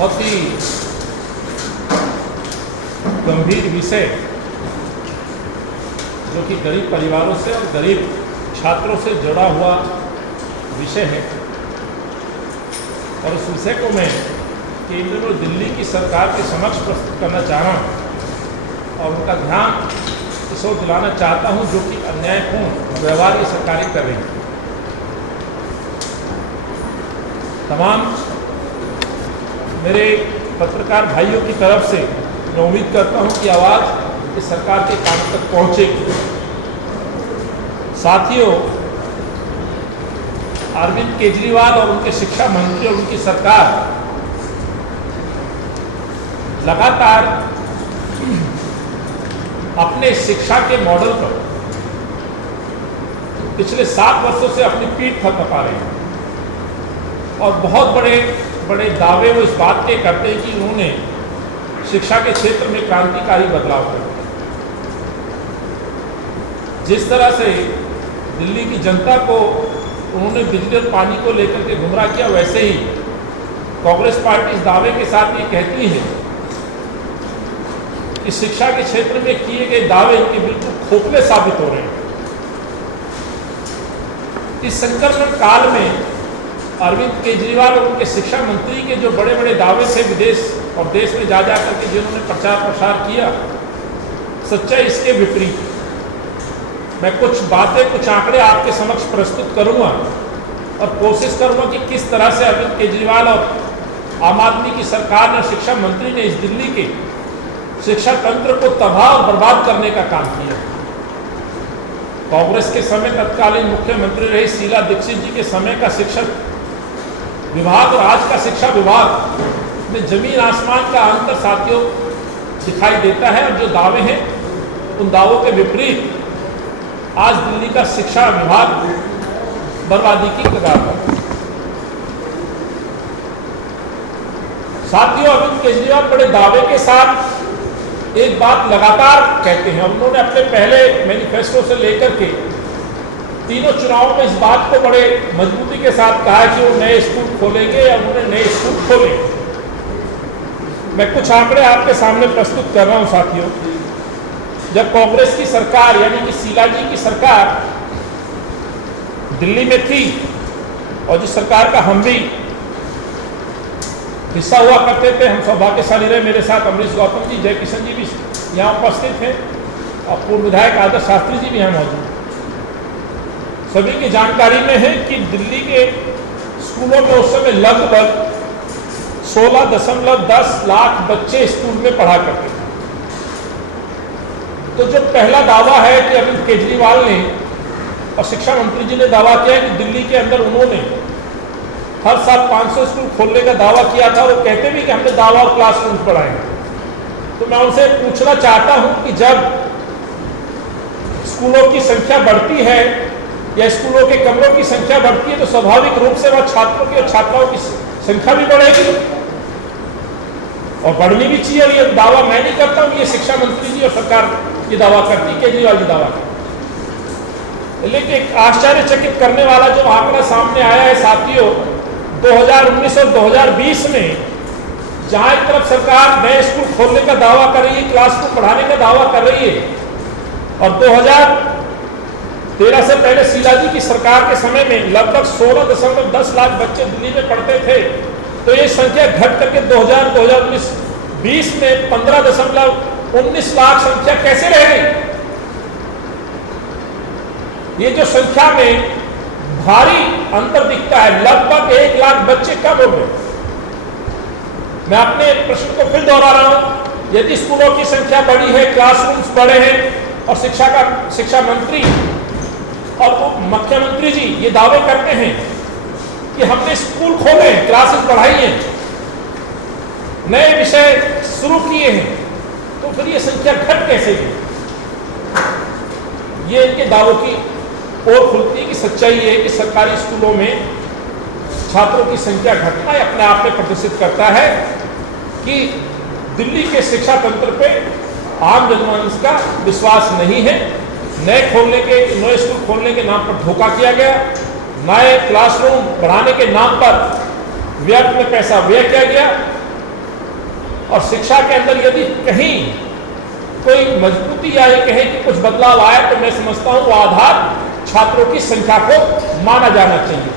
बहुत ही गंभीर विषय जो कि गरीब परिवारों से और गरीब छात्रों से जुड़ा हुआ विषय है। और उस विषय को मैं केंद्र और दिल्ली की सरकार के समक्ष प्रस्तुत करना चाह रहा हूँ और उनका ध्यान इस ओर दिलाना चाहता हूँ जो कि अन्यायपूर्ण व्यवहार ये सरकारें कर रही हैं। तमाम मेरे पत्रकार भाइयों की तरफ से मैं उम्मीद करता हूँ कि आवाज़ इस सरकार के काम तक पहुँचेगी। साथियों, अरविंद केजरीवाल और उनके शिक्षा मंत्री और उनकी सरकार लगातार अपने शिक्षा के मॉडल पर पिछले 7 वर्षों से अपनी पीठ थपथपा रहे हैं और बहुत बड़े बड़े दावे वो इस बात के करते हैं कि उन्होंने शिक्षा के क्षेत्र में क्रांतिकारी बदलाव कर दिया। जिस तरह से दिल्ली की जनता को उन्होंने बिजली और पानी को लेकर के गुमराह किया, वैसे ही कांग्रेस पार्टी इस दावे के साथ ये कहती है कि शिक्षा के क्षेत्र में किए गए दावे इनके बिल्कुल खोखले साबित हो रहे हैं। इस संकट काल में अरविंद केजरीवाल और उनके शिक्षा मंत्री के जो बड़े बड़े दावे थे विदेश और देश में जा करके जिन्होंने प्रचार प्रसार किया, सच्चाई इसके विपरीत। मैं कुछ बातें, कुछ आंकड़े आपके समक्ष प्रस्तुत करूंगा और कोशिश करूंगा कि किस तरह से अरविंद केजरीवाल और आम आदमी की सरकार ने, शिक्षा मंत्री ने इस दिल्ली के शिक्षा तंत्र को तबाह और बर्बाद करने का काम किया। कांग्रेस के समय तत्कालीन मुख्यमंत्री रही शीला दीक्षित जी के समय का शिक्षा विभाग और आज का शिक्षा विभाग में जमीन आसमान का अंतर साथियों दिखाई देता है। और जो दावे हैं उन दावों के विपरीत आज दिल्ली का शिक्षा विभाग बर्बादी की कगार पर। साथियों, अरविंद केजरीवाल बड़े दावे के साथ एक बात लगातार कहते हैं। उन्होंने अपने पहले मैनिफेस्टो से लेकर के तीनों चुनावों में इस बात को बड़े मजबूती के साथ कहा है कि वो नए स्कूल खोलेंगे या उन्होंने नए स्कूल खोले। मैं कुछ आंकड़े आपके सामने प्रस्तुत कर रहा हूं साथियों। जब कांग्रेस की सरकार यानी कि शीला जी की सरकार दिल्ली में थी और जिस सरकार का हम भी हिस्सा हुआ करते थे, हम सौभाग्यशाली रहे, मेरे साथ अमरीश गौतम जी, जय किशन जी भी यहाँ उपस्थित हैं और पूर्व विधायक आदर्श शास्त्री जी भी यहाँ मौजूद। सभी की जानकारी में है कि दिल्ली के स्कूलों में उस समय लगभग 16.10 लाख बच्चे स्कूल में पढ़ा करते थे। तो जो पहला दावा है कि अरविंद केजरीवाल ने और शिक्षा मंत्री जी ने दावा किया है कि दिल्ली के अंदर उन्होंने हर साल 500 स्कूल खोलने का दावा किया था और वो कहते भी कि हमने दावा और क्लासरूम बढ़ाए। तो मैं उनसे पूछना चाहता हूं कि जब स्कूलों की संख्या बढ़ती है या स्कूलों के कमरों की संख्या बढ़ती है तो स्वाभाविक रूप से वह छात्रों की और छात्राओं की संख्या भी बढ़ेगी और बढ़नी भी चाहिए। और ये दावा मैं नहीं करता हूं, ये शिक्षा मंत्री जी और सरकार ये दावा करती, केजरीवाल जी दावा करती। लेकिन एक आश्चर्यचकित करने वाला जो आंकड़ा सामने आया है साथियों, 2019 और 2020 में जहां एक तरफ सरकार नए स्कूल खोलने का दावा कर रही है, क्लासरूम बढ़ाने का दावा कर रही है, और 2013 से पहले शीला जी की सरकार के समय में लगभग 16.10 लाख बच्चे दिल्ली में पढ़ते थे, तो ये संख्या घट करके 2019 में 15.19 लाख संख्या कैसे रह गई? ये जो संख्या में भारी अंतर दिखता है, लगभग 1 लाख बच्चे कम हो गए। मैं अपने प्रश्न को फिर दोहरा रहा हूं, यदि स्कूलों की संख्या बढ़ी है, क्लासरूम्स बड़े हैं और शिक्षा मंत्री और मुख्यमंत्री जी ये दावे करते हैं कि हमने स्कूल खोले, क्लासेस बढ़ाई हैं, नए विषय शुरू किए हैं, तो फिर ये संख्या घट कैसे गई? ये इनके दावों की और खुलती है कि सच्चाई है कि सरकारी स्कूलों में छात्रों की संख्या घटना अपने आप में प्रदर्शित करता है कि दिल्ली के शिक्षा तंत्र पे आम जनमानस का विश्वास नहीं है। नए स्कूल खोलने के नाम पर धोखा किया गया, नए क्लासरूम बढ़ाने के नाम पर व्यर्थ में पैसा व्यय किया गया और शिक्षा के अंदर यदि कहीं कोई मजबूती या ये कहे कि कुछ बदलाव आया तो मैं समझता हूँ वो आधार छात्रों की संख्या को माना जाना चाहिए।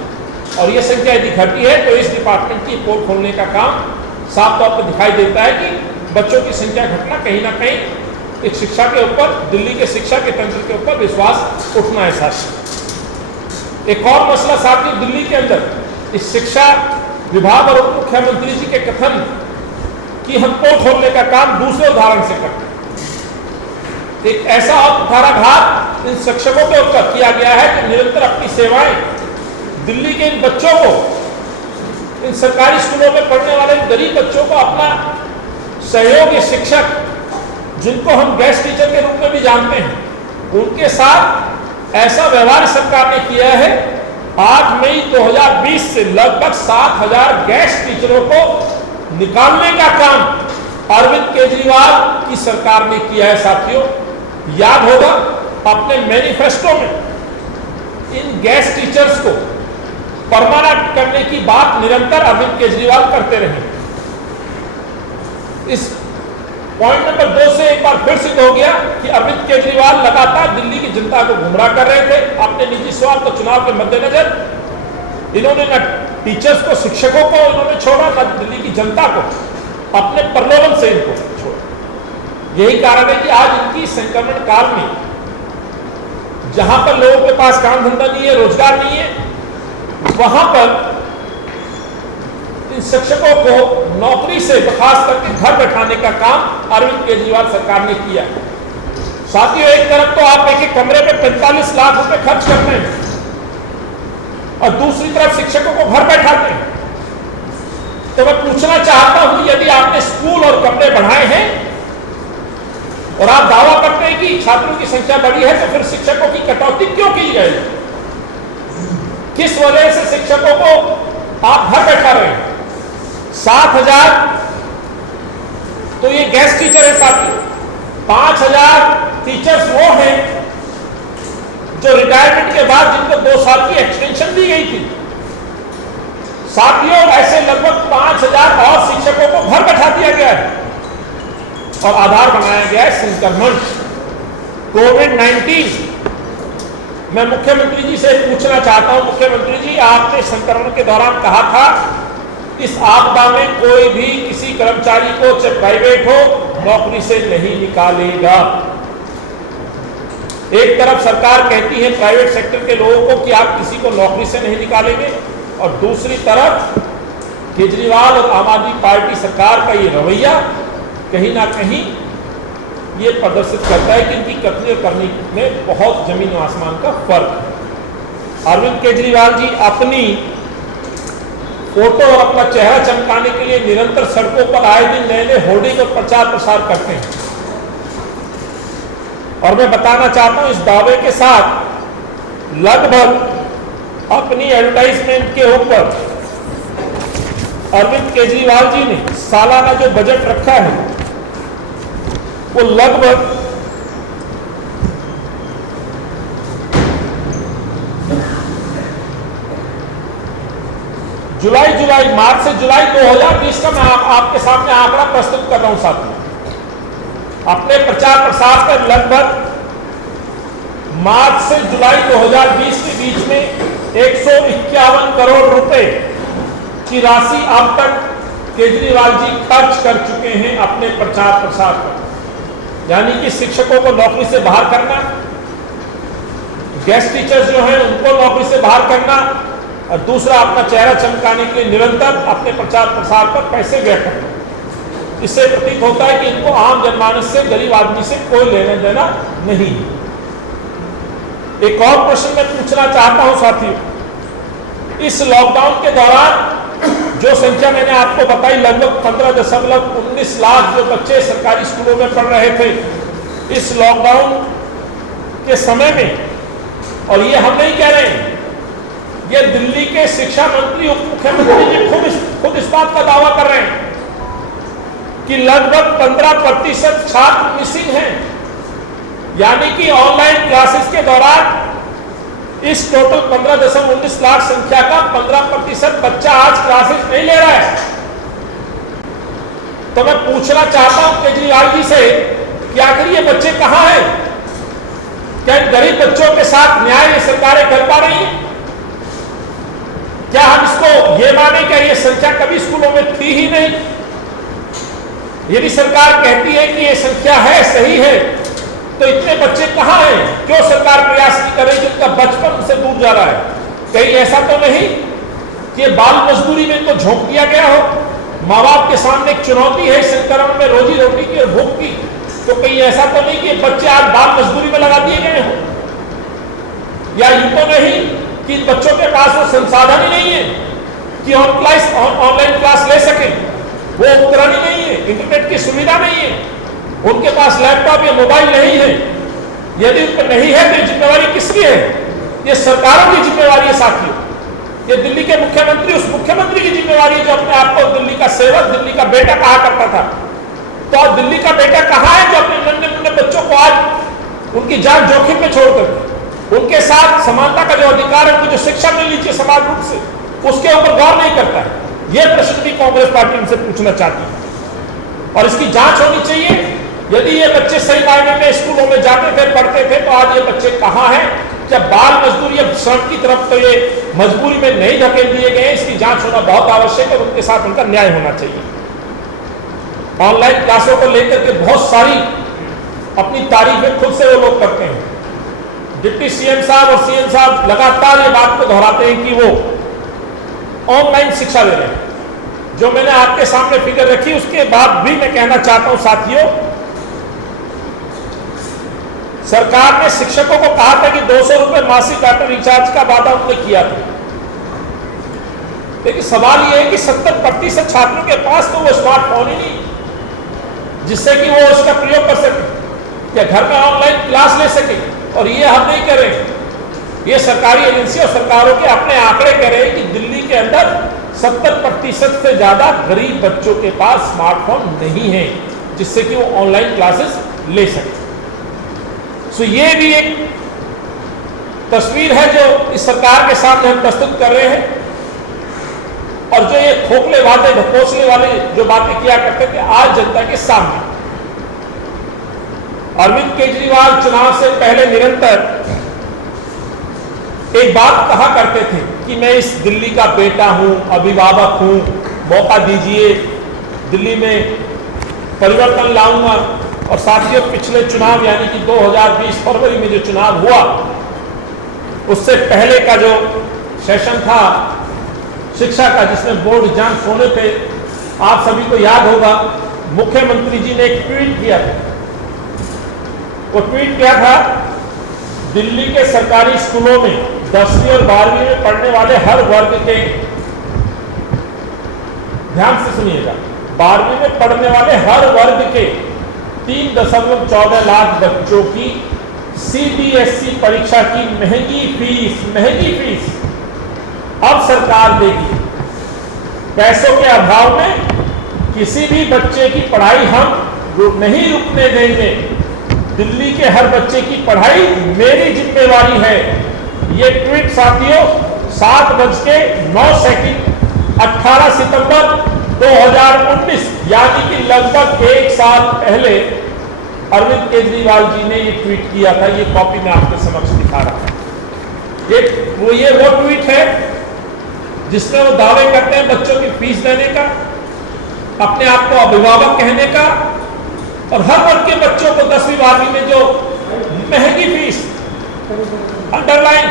और ये संख्या यदि घटी है तो इस डिपार्टमेंट की पोल खोलने का काम साफ तौर पर दिखाई देता है कि बच्चों की संख्या घटना कहीं ना कहीं एक शिक्षा के ऊपर, दिल्ली के शिक्षा के तंत्र के ऊपर विश्वास उठना है। साथ एक और मसला साथियों, दिल्ली के अंदर इस शिक्षा विभाग और उप मुख्यमंत्री जी के कथन कि हम पोल खोलने का काम दूसरे उदाहरण से करते हैं। एक ऐसा कुठाराघात इन शिक्षकों के ऊपर किया गया है कि निरंतर अपनी सेवाएं दिल्ली के इन बच्चों को, इन सरकारी स्कूलों में पढ़ने वाले गरीब बच्चों को अपना सहयोगी शिक्षक जिनको हम गेस्ट टीचर के रूप में भी जानते हैं, उनके साथ ऐसा व्यवहार सरकार ने किया है। 8 मई 2020 से लगभग 7000 गेस्ट टीचरों को निकालने का काम अरविंद केजरीवाल की सरकार ने किया है। साथियों, याद होगा अपने मैनिफेस्टो में इन गेस्ट टीचर्स को परमानेंट करने की बात निरंतर अरविंद केजरीवाल करते रहे। इस पॉइंट नंबर 2 से एक बार फिर सिद्ध हो गया कि अरविंद केजरीवाल लगातार दिल्ली की जनता को गुमराह कर रहे थे। अपने निजी स्वार्थ और चुनाव के मद्देनजर इन्होंने न टीचर्स को, शिक्षकों को इन्होंने छोड़ा, न दिल्ली की जनता को अपने प्रलोभन से इनको छोड़ा। यही कारण है कि आज इनकी संक्रमण काल में जहां पर लोगों के पास काम धंधा नहीं है, रोजगार नहीं है, वहां पर इन शिक्षकों को नौकरी से बर्खास्त करके घर बैठाने का काम अरविंद केजरीवाल सरकार ने किया। साथियों, एक तरफ तो आप एक कमरे पे 45 लाख रुपए खर्च करते हैं और दूसरी तरफ शिक्षकों को घर बैठाते हैं। तो मैं पूछना चाहता हूं, यदि आपने स्कूल और कमरे बढ़ाए हैं और आप दावा करते हैं कि छात्रों की संख्या बढ़ी है, तो फिर शिक्षकों की कटौती क्यों की जाएगी? किस वजह से शिक्षकों को आप घर बैठा रहे हैं? 7000 तो ये गेस्ट टीचर है साथियों। 5000 टीचर्स वो हैं जो रिटायरमेंट के बाद जिनको 2 साल की एक्सटेंशन दी गई थी। साथियों, ऐसे लगभग 5000 और शिक्षकों को घर बैठा दिया गया है और आधार बनाया गया है संक्रमण कोविड-19। मैं मुख्यमंत्री जी से पूछना चाहता हूं, मुख्यमंत्री जी, आपने संक्रमण के दौरान कहा था इस आपदा में कोई भी किसी कर्मचारी को, चाहे प्राइवेट हो, नौकरी से नहीं निकालेगा। एक तरफ सरकार कहती है प्राइवेट सेक्टर के लोगों को कि आप किसी को नौकरी से नहीं निकालेंगे, और दूसरी तरफ केजरीवाल और आम आदमी पार्टी सरकार का ये रवैया कहीं ना कहीं ये प्रदर्शित करता है कि इनकी कथनी और करनी में बहुत जमीन और आसमान का फर्क है। अरविंद केजरीवाल जी अपनी फोटो और अपना चेहरा चमकाने के लिए निरंतर सड़कों पर आए दिन नए नए होर्डिंग और प्रचार प्रसार करते हैं। और मैं बताना चाहता हूं, इस दावे के साथ लगभग अपनी एडवर्टाइजमेंट के ऊपर अरविंद केजरीवाल जी ने सालाना जो बजट रखा है वो लगभग मार्च से जुलाई 2020 का मैं आपके सामने आंकड़ा प्रस्तुत कर रहा हूं साथियों। अपने प्रचार प्रसार पर लगभग मार्च से जुलाई 2020 के बीच में 151 करोड़ रुपए की राशि अब तक केजरीवाल जी खर्च कर चुके हैं अपने प्रचार प्रसार पर। यानी कि शिक्षकों को नौकरी से बाहर करना, गेस्ट टीचर्स जो हैं उनको नौकरी से बाहर करना, और दूसरा अपना चेहरा चमकाने के लिए निरंतर अपने प्रचार प्रसार पर पैसे व्यय करना। इससे प्रतीत होता है कि इनको आम जनमानस से, गरीब आदमी से कोई लेना देना नहीं। एक और प्रश्न मैं पूछना चाहता हूं साथियों, इस लॉकडाउन के दौरान जो संख्या मैंने आपको बताई, लगभग 15.19 लाख जो बच्चे सरकारी स्कूलों में पढ़ रहे थे इस लॉकडाउन के समय में, और ये हम नहीं कह रहे हैं, ये दिल्ली के शिक्षा मंत्री, उप मुख्यमंत्री जी खुद इस बात का दावा कर रहे हैं कि लगभग 15% छात्र मिसिंग हैं। यानी कि ऑनलाइन क्लासेस के दौरान इस टोटल 15.19 लाख संख्या का 15% बच्चा आज क्लासेस नहीं ले रहा है। तो मैं पूछना चाहता हूं केजरीवाल जी से कि आखिर ये बच्चे कहां हैं? क्या इन गरीब बच्चों के साथ न्याय ये सरकारें कर पा रही हैं? क्या हम इसको ये माने कि ये संख्या कभी स्कूलों में थी ही नहीं? यदि सरकार कहती है कि ये संख्या है, सही है, तो इतने बच्चे कहां हैं? क्यों सरकार प्रयास नहीं कर रही कि उनका बचपन से दूर जा रहा है? कहीं ऐसा तो नहीं कि बाल मजदूरी में इनको झोंक दिया गया हो? माँ बाप के सामने एक चुनौती है संक्रमण में रोजी रोटी की और भूख की, तो कहीं ऐसा तो नहीं कि बच्चे आज बाल मजदूरी में लगा दिए गए हो? या यूं तो नहीं कि बच्चों के पास वो संसाधन ही नहीं है कि ऑनलाइन क्लास ले सके, वो उपकरण ही नहीं है, इंटरनेट की सुविधा नहीं है, उनके पास लैपटॉप या मोबाइल नहीं है? यदि उनको नहीं है तो जिम्मेवारी किसकी है? ये सरकारों की जिम्मेवारी है साथियों। ये दिल्ली के मुख्यमंत्री, उस मुख्यमंत्री की जिम्मेवारी है जो अपने आप को दिल्ली का सेवक, दिल्ली का बेटा कहा करता था। तो अब दिल्ली का बेटा कहां है जो अपने नन्हे मुन्ने बच्चों को आज उनकी जान जोखिम में छोड़कर उनके साथ समानता का जो अधिकार है, उनको जो शिक्षा मिलनी चाहिए समान रूप से, उसके ऊपर गौर नहीं करता है? यह प्रश्न भी कांग्रेस पार्टी उनसे पूछना चाहती है और इसकी जांच होनी चाहिए। यदि ये बच्चे सही मायने में स्कूलों में जाते थे, पढ़ते थे, तो आज ये बच्चे कहां हैं? जब बाल मजदूरी या श्रम की तरफ तो ये मजबूरी में नहीं धकेल दिए गए, इसकी जांच होना बहुत आवश्यक है और उनके साथ उनका न्याय होना चाहिए। ऑनलाइन क्लासों को लेकर के बहुत सारी अपनी तारीफें खुद से वो लोग करते हैं। डिप्टी सीएम साहब और सीएम साहब लगातार ये बात को दोहराते हैं कि वो ऑनलाइन शिक्षा दे रहे हैं। जो मैंने आपके सामने फिगर रखी, उसके बाद भी मैं कहना चाहता हूं साथियों, सरकार ने शिक्षकों को कहा था कि 200 रुपए मासिक डाटा रिचार्ज का वादा उन्होंने किया था, लेकिन सवाल यह है कि 70% छात्रों के पास तो वो स्मार्टफोन ही नहीं जिससे कि वो उसका प्रयोग कर सके या घर में ऑनलाइन क्लास ले सके। और ये हम नहीं कर रहे, ये सरकारी एजेंसी और सरकारों के अपने आंकड़े कह रहे हैं कि दिल्ली के अंदर 70% से ज्यादा गरीब बच्चों के पास स्मार्टफोन नहीं है जिससे कि वो ऑनलाइन क्लासेस ले सके। सो ये भी एक तस्वीर है जो इस सरकार के सामने हम प्रस्तुत कर रहे हैं। और जो ये खोखले वादे, ढकोसले वाले जो बातें किया करते थे आज जनता के सामने। अरविंद केजरीवाल चुनाव से पहले निरंतर एक बात कहा करते थे कि मैं इस दिल्ली का बेटा हूं, अभिभावक हूं, मौका दीजिए, दिल्ली में परिवर्तन लाऊंगा। और साथियों, पिछले चुनाव यानी कि 2020 फरवरी में जो चुनाव हुआ, उससे पहले का जो सेशन था शिक्षा का, जिसमें बोर्ड एग्जाम होने पे, आप सभी को याद होगा मुख्यमंत्री जी ने एक ट्वीट किया था। वो ट्वीट क्या था? दिल्ली के सरकारी स्कूलों में 10वीं और 12वीं में पढ़ने वाले हर वर्ग के, ध्यान से सुनिएगा, 12वीं में पढ़ने वाले हर वर्ग के 3.14 लाख बच्चों की सीबीएसई परीक्षा की महंगी फीस अब सरकार देगी। पैसों के अभाव में किसी भी बच्चे की पढ़ाई हम नहीं रुकने देंगे। दिल्ली के हर बच्चे की पढ़ाई मेरी जिम्मेवारी है। ये ट्वीट साथियों 7:09 18 सितंबर 2019 यानी कि लगभग एक साल पहले अरविंद केजरीवाल जी ने ये ट्वीट किया था। ये कॉपी मैं आपके समक्ष दिखा रहा हूं। ये वो ट्वीट है जिसमें वो दावे करते हैं बच्चों की फीस देने का, अपने आप को अभिभावक कहने का, और हर वर्ग के बच्चों को 10वीं 12वीं में जो महंगी फीस, अंडरलाइन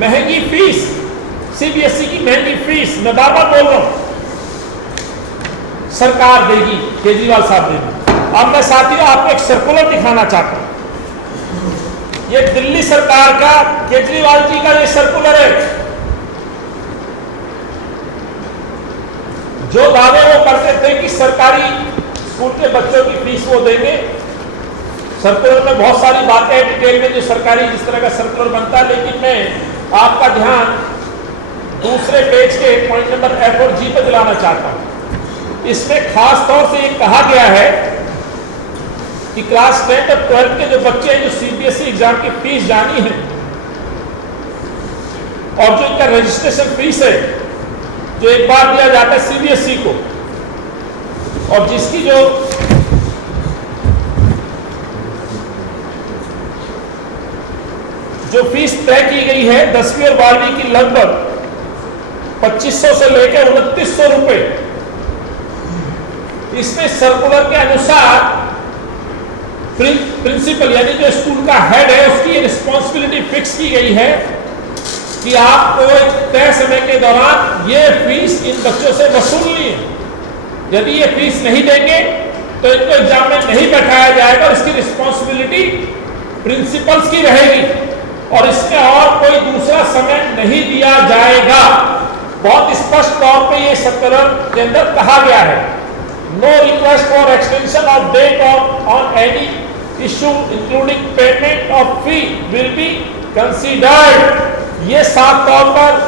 महंगी फीस, सीबीएसई की महंगी फीस, मैं बार बार बोल रहा हूं, सरकार देगी, केजरीवाल साहब देगी। अब मैं साथियों आपको एक सर्कुलर दिखाना चाहता हूं। ये दिल्ली सरकार का, केजरीवाल जी का ये सर्कुलर है। जो दावे वो करते थे कि सरकारी स्कूल के बच्चों की फीस वो देंगे, सर्कुलर में बहुत सारी बातें हैं डिटेल में जो सरकारी जिस तरह का सर्कुलर बनता है, लेकिन मैं आपका ध्यान दूसरे पेज के पॉइंट नंबर F और G पर दिलाना चाहता हूं। इसमें खास तौर से ये कहा गया है कि क्लास 10 और 12 के जो बच्चे हैं जो सीबीएसई एग्जाम की फीस जानी है और जो इनका रजिस्ट्रेशन फीस है जो एक बार दिया जाता है सीबीएसई को, और जिसकी जो फीस तय की गई है 10वीं और 12वीं की लगभग 2500 से लेकर 2900 रुपए। इसमें सर्कुलर के अनुसार प्रिंसिपल यानी जो स्कूल का हेड है उसकी रिस्पॉन्सिबिलिटी फिक्स की गई है कि आपको एक तय समय के दौरान ये फीस इन बच्चों से वसूलनी है। यदि ये फीस नहीं देंगे तो इनको एग्जाम में नहीं बैठाया जाएगा और इसकी रिस्पॉन्सिबिलिटी प्रिंसिपल्स की रहेगी और इसमें और कोई दूसरा समय नहीं दिया जाएगा। बहुत स्पष्ट तौर पे ये सर्कुलर के अंदर कहा गया है, no request for extension of date on any issue including payment of fee will be considered. ये साफ तौर पर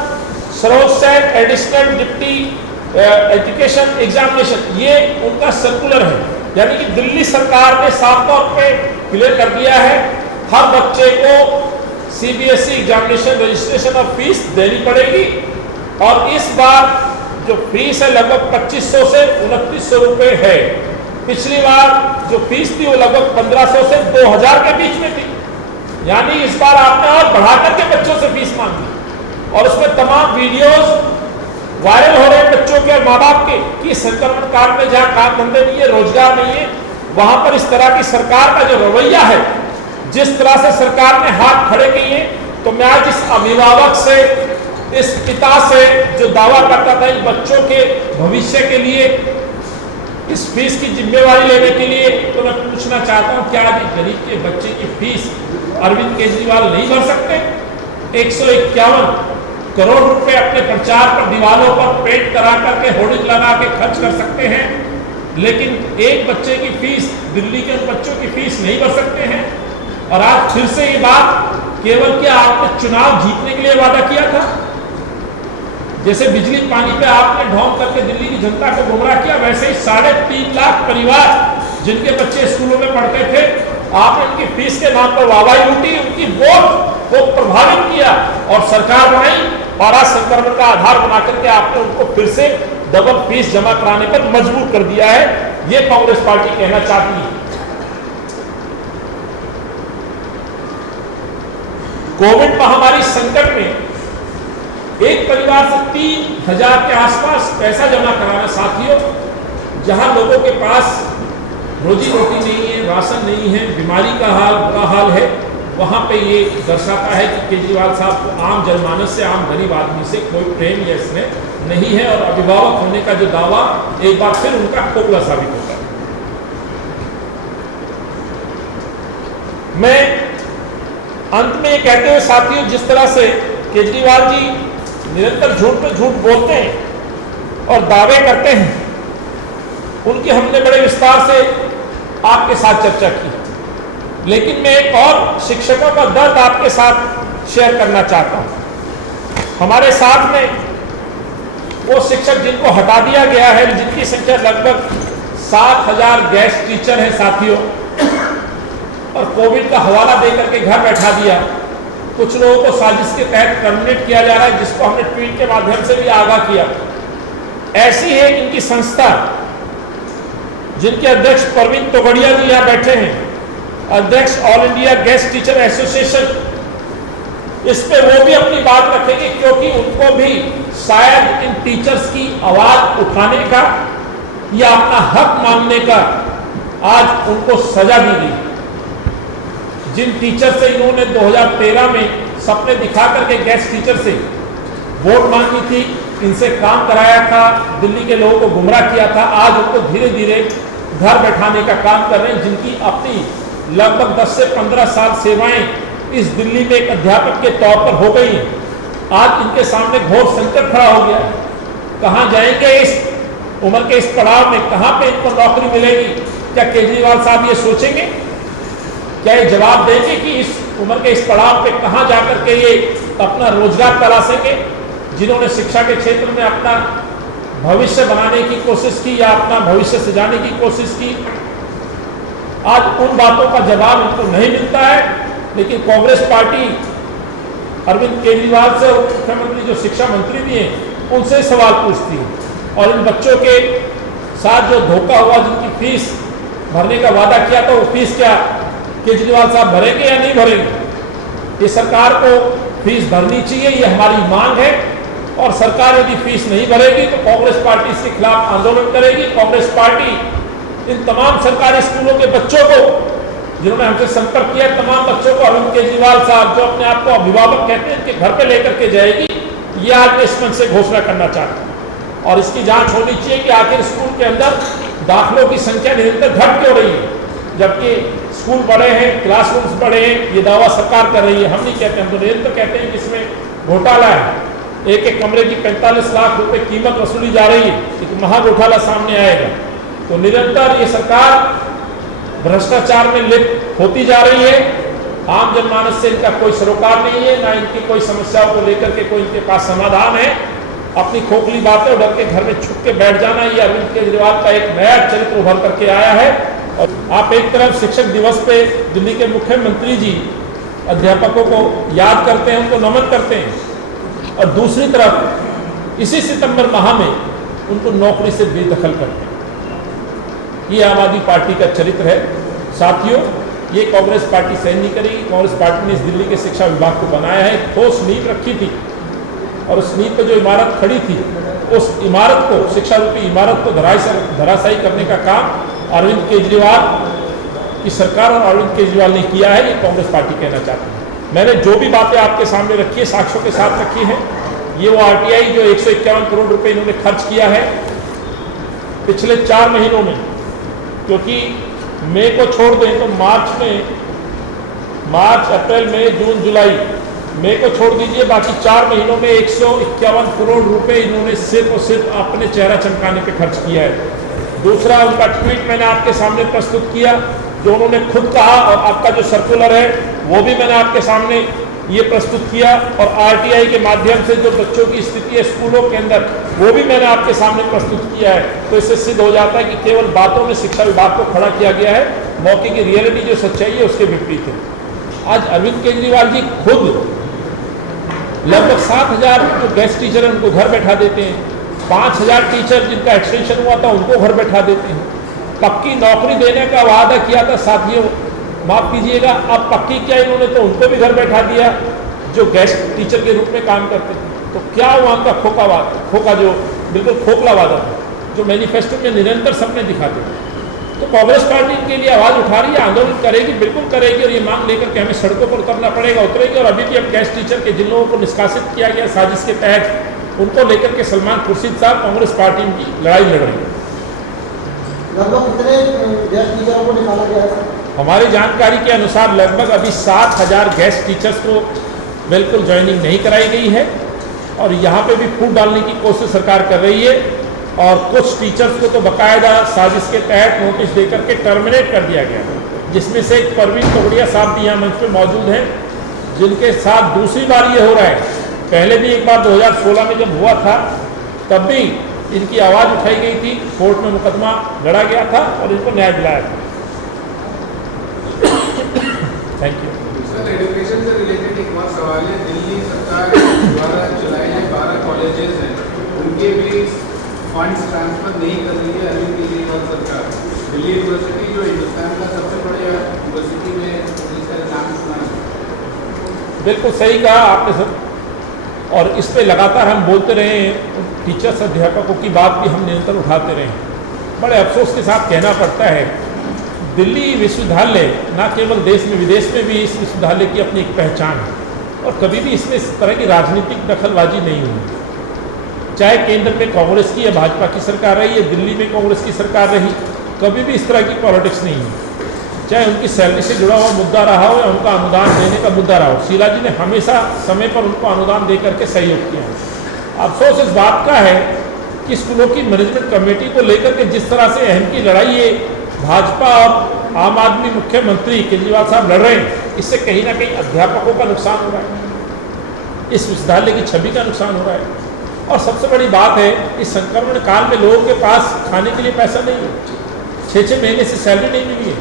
सरोसेट एडिशनल डिप्टी एजुकेशन एग्जामिनेशन ये उनका सर्कुलर है, यानी कि दिल्ली सरकार ने साफ तौर पे क्लियर कर दिया है हर बच्चे को CBSE examination registration of fees देनी पड़ेगी। और इस बार जो फीस है लगभग 2500 से 2900 रुपए है। पिछली बार जो फीस थी वो लगभग 1500 से 2000 के बीच में थी, यानी इस बार आपने और बढ़ा करके बच्चों से फीस मांगी और उसमें तमाम वीडियोस वायरल हो रहे हैं बच्चों के और माँ बाप के कि संक्रमण काल में जहाँ काम धंधे नहीं है, रोजगार नहीं है, वहां पर इस तरह की सरकार का जो रवैया है, जिस तरह से सरकार ने हाथ खड़े किए हैं। तो मैं आज इस अभिभावक से, इस पिता से जो दावा करता था इन बच्चों के भविष्य के लिए इस फीस की जिम्मेवारी लेने के लिए, तो मैं पूछना चाहता हूं क्या गरीब के बच्चे की फीस अरविंद केजरीवाल नहीं भर सकते? 151 करोड़ रुपए अपने प्रचार पर दीवारों पर पेंट करा करके होर्डिंग लगा के खर्च कर सकते हैं, लेकिन एक बच्चे की फीस, दिल्ली के बच्चों की फीस नहीं भर सकते हैं। और आज फिर से ये बात केवल क्या आपने चुनाव जीतने के लिए वादा किया था? जैसे बिजली पानी पे आपने ढोंग करके दिल्ली की जनता को गुमराह किया, वैसे ही 3.5 लाख परिवार जिनके बच्चे स्कूलों में पढ़ते थे, आपने उनकी फीस के नाम पर वाहवाही लूटी, उनकी वोट को प्रभावित किया और सरकार बनाई और आज संक्रमण का आधार बना करके आपने उनको फिर से डबल फीस जमा कराने पर मजबूर कर दिया है। ये कांग्रेस पार्टी कहना चाहती है। कोविड महामारी संकट में एक परिवार से 3000 के आसपास पैसा जमा कराना साथियों, जहां लोगों के पास रोजी रोटी नहीं है, राशन नहीं है, बीमारी का हाल बुरा हाल है, वहां पे ये दर्शाता है कि केजरीवाल साहब को आम जनमानस से, आम गरीब आदमी से कोई प्रेम या स्नेह नहीं है और अभिभावक होने का जो दावा एक बार फिर उनका खोखला साबित होता है। मैं अंत में ये कहते हुए साथियों, जिस तरह से केजरीवाल जी निरंतर झूठ पे झूठ बोलते हैं और दावे करते हैं, उनकी हमने बड़े विस्तार से आपके साथ चर्चा की, लेकिन मैं एक और शिक्षकों का दर्द आपके साथ शेयर करना चाहता हूं। हमारे साथ में वो शिक्षक जिनको हटा दिया गया है, जिनकी संख्या लगभग 7000 गेस्ट टीचर है साथियों, और कोविड का हवाला देकर के घर बैठा दिया। कुछ लोगों को साजिश के तहत टर्मिनेट किया जा रहा है, जिसको हमने ट्वीट के माध्यम से भी आगाह किया। ऐसी है इनकी संस्था, जिनके अध्यक्ष प्रवीण तोगड़िया जी यहाँ बैठे हैं, अध्यक्ष all India guest teacher association, इस पे वो भी अपनी बात रखेंगे, क्योंकि उनको भी शायद इन टीचर्स की आवाज उठाने का या अपना हक मांगने का आज उनको सजा दी गई। जिन टीचर से इन्होंने 2013 में सपने दिखा करके गेस्ट टीचर से वोट मांगी थी, इनसे काम कराया था, दिल्ली के लोगों को गुमराह किया था, आज उनको धीरे धीरे घर बैठाने का काम कर रहे हैं, जिनकी अपनी लगभग 10 से 15 साल सेवाएं इस दिल्ली में एक अध्यापक के तौर पर हो गई हैं। आज इनके सामने घोर संकट खड़ा हो गया। कहाँ जाएंगे इस उम्र के इस पड़ाव में, कहाँ पे इनको नौकरी मिलेगी? क्या केजरीवाल साहब ये सोचेंगे? क्या ये जवाब देंगे कि इस उम्र के इस पड़ाव पे कहाँ जाकर के ये अपना रोजगार तलाशेंगे? जिन्होंने शिक्षा के क्षेत्र में अपना भविष्य बनाने की कोशिश की या अपना भविष्य सजाने की कोशिश की, आज उन बातों का जवाब इनको नहीं मिलता है। लेकिन कांग्रेस पार्टी अरविंद केजरीवाल से, मुख्यमंत्री जो शिक्षा मंत्री भी हैं, उनसे सवाल पूछती है और इन बच्चों के साथ जो धोखा हुआ, जिनकी फीस भरने का वादा किया था, वो फीस क्या केजरीवाल साहब भरेंगे या नहीं भरेंगे? ये सरकार को फीस भरनी चाहिए, ये हमारी मांग है। और सरकार यदि फीस नहीं भरेगी तो कांग्रेस पार्टी इसके खिलाफ आंदोलन करेगी। कांग्रेस पार्टी इन तमाम सरकारी स्कूलों के बच्चों को, जिन्होंने हमसे संपर्क किया, तमाम बच्चों को अरविंद केजरीवाल साहब जो अपने आप को अभिभावक कहते हैं, इनके घर पे लेकर के जाएगी। ये आज इस मंच से घोषणा करना चाहते हैं। और इसकी जांच होनी चाहिए कि आखिर स्कूल के अंदर दाखिलों की संख्या निरंतर घट क्यों रही है, जबकि स्कूल बड़े हैं, क्लासरूम्स बड़े हैं। ये दावा सरकार कर रही है, हम नहीं कहते। हम तो निरंतर कहते हैं कि इसमें घोटाला है। एक एक कमरे की 45 लाख रुपए कीमत वसूली जा रही है। एक महा घोटाला सामने आएगा। तो निरंतर ये सरकार भ्रष्टाचार में लिप्त होती जा रही है। आम जनमानस से इनका कोई सरोकार नहीं है, ना इनकी कोई समस्याओं को लेकर के कोई इनके पास समाधान है। अपनी खोखली बातें और डर के घर में छुप के बैठ जाना, ये अरविंद केजरीवाल का एक नया चरित्र उभर करके आया है। और आप एक तरफ शिक्षक दिवस पे दिल्ली के मुख्यमंत्री जी अध्यापकों को याद करते हैं, उनको नमन करते हैं, और दूसरी तरफ इसी सितंबर माह में उनको नौकरी से बेदखल करते हैं। ये आम आदमी पार्टी का चरित्र है। साथियों, ये कांग्रेस पार्टी सहन नहीं करेगी। कांग्रेस पार्टी ने इस दिल्ली के शिक्षा विभाग को बनाया है, ठोस नींव रखी थी, और उस नींव पर जो इमारत खड़ी थी, उस इमारत को, शिक्षा रूपी इमारत को धराशायी करने का काम अरविंद केजरीवाल की सरकार और अरविंद केजरीवाल ने किया है। ये कांग्रेस पार्टी कहना चाहती है। मैंने जो भी बातें आपके सामने रखी है, साक्ष्यों के साथ रखी है। ये वो आरटीआई जो 151 करोड़ रुपए इन्होंने खर्च किया है पिछले 4 महीनों में, क्योंकि मई को छोड़ दें तो मार्च, अप्रैल, मई, जून, जुलाई, मई को छोड़ दीजिए, बाकी 4 महीनों में 151 करोड़ रुपए इन्होंने सिर्फ और सिर्फ अपने चेहरा चमकाने पे खर्च किया है। दूसरा, उनका ट्वीट मैंने आपके सामने प्रस्तुत किया, जो उन्होंने खुद कहा, और आपका जो सर्कुलर है वो भी मैंने आपके सामने ये प्रस्तुत किया, और आरटीआई के माध्यम से जो बच्चों की स्थिति है स्कूलों के अंदर, वो भी मैंने आपके सामने प्रस्तुत किया है। तो इससे सिद्ध हो जाता है कि केवल बातों में शिक्षा विभाग को खड़ा किया गया है, मौके की रियलिटी जो सच्चाई है उसके विपरीत है। आज अरविंद केजरीवाल जी खुद लगभग 7,000 जो गेस्ट टीचर हैं उनको घर बैठा देते हैं, 5,000 टीचर जिनका एक्सटेंशन हुआ था उनको घर बैठा देते हैं। पक्की नौकरी देने का वादा किया था साथियों, माफ कीजिएगा, अब पक्की क्या, इन्होंने तो उनको भी घर बैठा दिया जो गेस्ट टीचर के रूप में काम करते थे। तो क्या हुआ उनका खोखा जो बिल्कुल खोखला वादा था, जो मैनिफेस्टो में निरंतर सपने दिखाते थे। तो कांग्रेस पार्टी के लिए आवाज उठा रही है, आंदोलन करेगी, बिल्कुल करेगी, और ये मांग लेकर के हमें सड़कों पर उतरना पड़ेगा, उतरेगी। और अभी भी अब गेस्ट टीचर के जिन लोगों को निष्कासित किया गया साजिश के तहत, उनको लेकर के सलमान खुर्शीद साहब कांग्रेस पार्टी की लड़ाई लड़ रही है। लगभग कितने गेस्ट टीचरों को निकाला गया है? हमारी जानकारी के अनुसार लगभग अभी 7,000 गेस्ट टीचर्स को बिल्कुल ज्वाइनिंग नहीं कराई गई है, और यहाँ पे भी फूट डालने की कोशिश सरकार कर रही है। और कुछ टीचर्स को तो बाकायदा साजिश के तहत नोटिस देकर के टर्मिनेट कर दिया गया, जिसमें से एक परवीन तोगड़िया साहब भी यहाँ मंच पे मौजूद हैं, जिनके साथ दूसरी बार ये हो रहा है। पहले भी एक बार 2016 में जब हुआ था, तब भी इनकी आवाज़ उठाई गई थी, कोर्ट में मुकदमा लड़ा गया था और इनको न्याय दिलाया था। Thank you. सर, एजुकेशन से रिलेटेड एक और सवाल है। दिल्ली सरकार द्वारा चलाए गए 12 कॉलेजेस हैं, उनके भी फंड्स ट्रांसफर नहीं कर रही है अरविंद केजरीवाल सरकार। दिल्ली यूनिवर्सिटी जो हिंदुस्तान का सबसे बड़ा यूनिवर्सिटी में इसका नाम सुना है। बिल्कुल सही कहा आपने सर, और इस पे लगातार हम बोलते रहे हैं। टीचर्स अध्यापकों की बात भी हम निरंतर उठाते रहे हैं। बड़े अफसोस के साथ कहना पड़ता है, दिल्ली विश्वविद्यालय न केवल देश में विदेश में भी इस विश्वविद्यालय की अपनी एक पहचान है, और कभी भी इसमें इस तरह की राजनीतिक दखलबाजी नहीं हुई। चाहे केंद्र में कांग्रेस की या भाजपा की सरकार रही, या दिल्ली में कांग्रेस की सरकार रही, कभी भी इस तरह की पॉलिटिक्स नहीं हुई। चाहे उनकी सैलरी से जुड़ा हुआ मुद्दा रहा हो या उनका अनुदान देने का मुद्दा रहा हो, शीला जी ने हमेशा समय पर उनको अनुदान दे करके सहयोग किया है। अफसोस इस बात का है कि स्कूलों की मैनेजमेंट कमेटी को लेकर के जिस तरह से अहम की लड़ाई ये भाजपा और आम आदमी मुख्यमंत्री केजरीवाल साहब लड़ रहे हैं, इससे कहीं ना कहीं अध्यापकों का नुकसान हो रहा है, इस विश्वविद्यालय की छवि का नुकसान हो रहा है। और सबसे बड़ी बात है, इस संक्रमण काल में लोगों के पास खाने के लिए पैसा नहीं है, 6-6 महीने से सैलरी नहीं मिली है।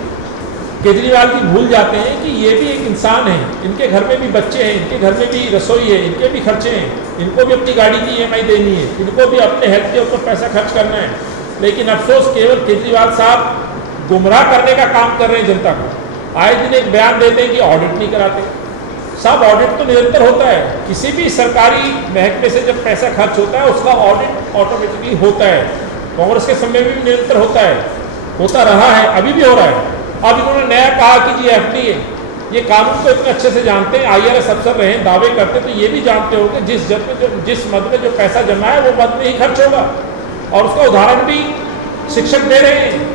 केजरीवाल जी भूल जाते हैं कि ये भी एक इंसान है, इनके घर में भी बच्चे हैं, इनके घर में भी रसोई है, इनके भी खर्चे हैं, इनको भी अपनी गाड़ी की EMI देनी है, इनको भी अपने हेल्थ के ऊपर पैसा खर्च करना है। लेकिन अफसोस केवल केजरीवाल साहब गुमराह करने का काम कर रहे हैं जनता को। आए दिन एक बयान देते हैं कि ऑडिट नहीं कराते। साहब ऑडिट तो निरंतर होता है, किसी भी सरकारी महकमे से जब पैसा खर्च होता है उसका ऑडिट ऑटोमेटिकली होता है। कांग्रेस के समय में भी निरंतर होता है, होता रहा है, अभी भी हो रहा है। अब इन्होंने नया कहा कि जी एफडीए, ये कानून को इतने अच्छे से जानते हैं, IRS अफसर रहे, दावे करते, तो ये भी जानते होंगे जिस मद में जो पैसा जमा है वो मद में ही खर्च होगा। और उसका उदाहरण भी शिक्षक दे रहे हैं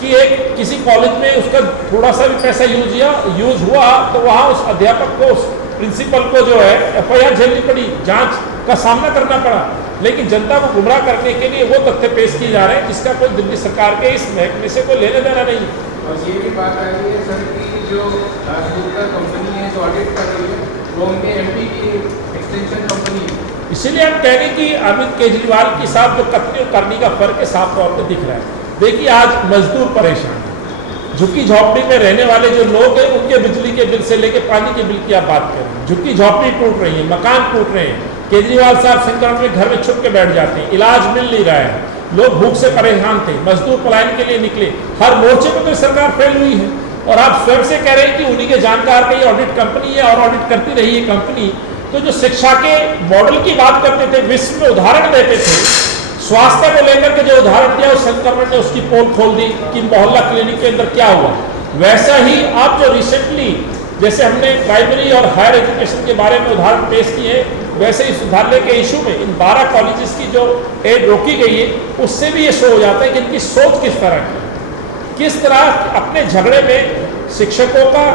कि एक किसी कॉलेज में उसका थोड़ा सा भी पैसा यूज हुआ तो वहाँ उस अध्यापक को, उस प्रिंसिपल को जो है FIR झेलनी पड़ी, जांच का सामना करना पड़ा। लेकिन जनता को गुमराह करने के लिए वो तथ्य पेश किए जा रहे हैं जिसका कोई दिल्ली सरकार के इस महकमे से कोई लेना देना नहीं। और ये भी बात आ रही है सर की जो राजगुप्ता कंपनी है जो ऑडिट कर रही है वो उनके MP की एक्सटेंशन कंपनी है। इसीलिए हम कह रहे हैं कि अरविंद केजरीवाल के साथ जो कथनी और करनी का फर्क है साफ तौर पर दिख रहा है। देखिए आज मजदूर परेशान है, झुग्गी झोपड़ी में रहने वाले जो लोग हैं उनके बिजली के बिल से लेकर पानी के बिल की आप बात करें, झुग्गी झोपड़ी टूट रही है, मकान टूट रहे हैं। केजरीवाल साहब संक्रमण में घर में छुप के बैठ जाते हैं, इलाज मिल नहीं रहा है, लोग भूख से परेशान थे, मजदूर पलायन के लिए निकले। हर मोर्चे में तो सरकार फेल हुई है और आप स्वयं से कह रहे हैं कि उन्हीं के जानकार की ऑडिट कंपनी है और ऑडिट करती रही है कंपनी। तो जो शिक्षा के मॉडल की बात करते थे, विश्व में उदाहरण देते थे, स्वास्थ्य को लेकर के जो उदाहरण दिया उस संक्रमण ने उसकी पोल खोल दी कि मोहल्ला क्लिनिक के अंदर क्या हुआ। वैसा ही आप जो रिसेंटली जैसे हमने प्राइमरी और हायर एजुकेशन के बारे में उदाहरण पेश किए, वैसे ही सुधारने के इशू में इन 12 कॉलेजेस की जो एड रोकी गई है उससे भी ये शो हो जाता है कि इनकी सोच किस तरह की, किस तरह अपने झगड़े में शिक्षकों का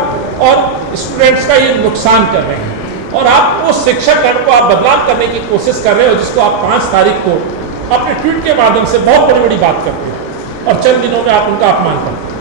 और स्टूडेंट्स का ये नुकसान कर रहे हैं। और आप उस शिक्षक गण को आप बदनाम करने की कोशिश कर रहे हो जिसको आप 5 तारीख को अपने ट्वीट के माध्यम से बहुत बड़ी बड़ी बात करते हैं और चंद दिनों में आप उनका अपमान करते हैं।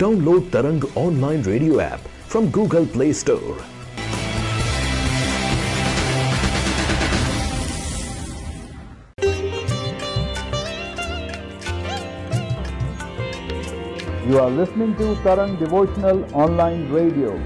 Download Tarang online radio app from Google Play Store. You are listening to Tarang Devotional Online Radio.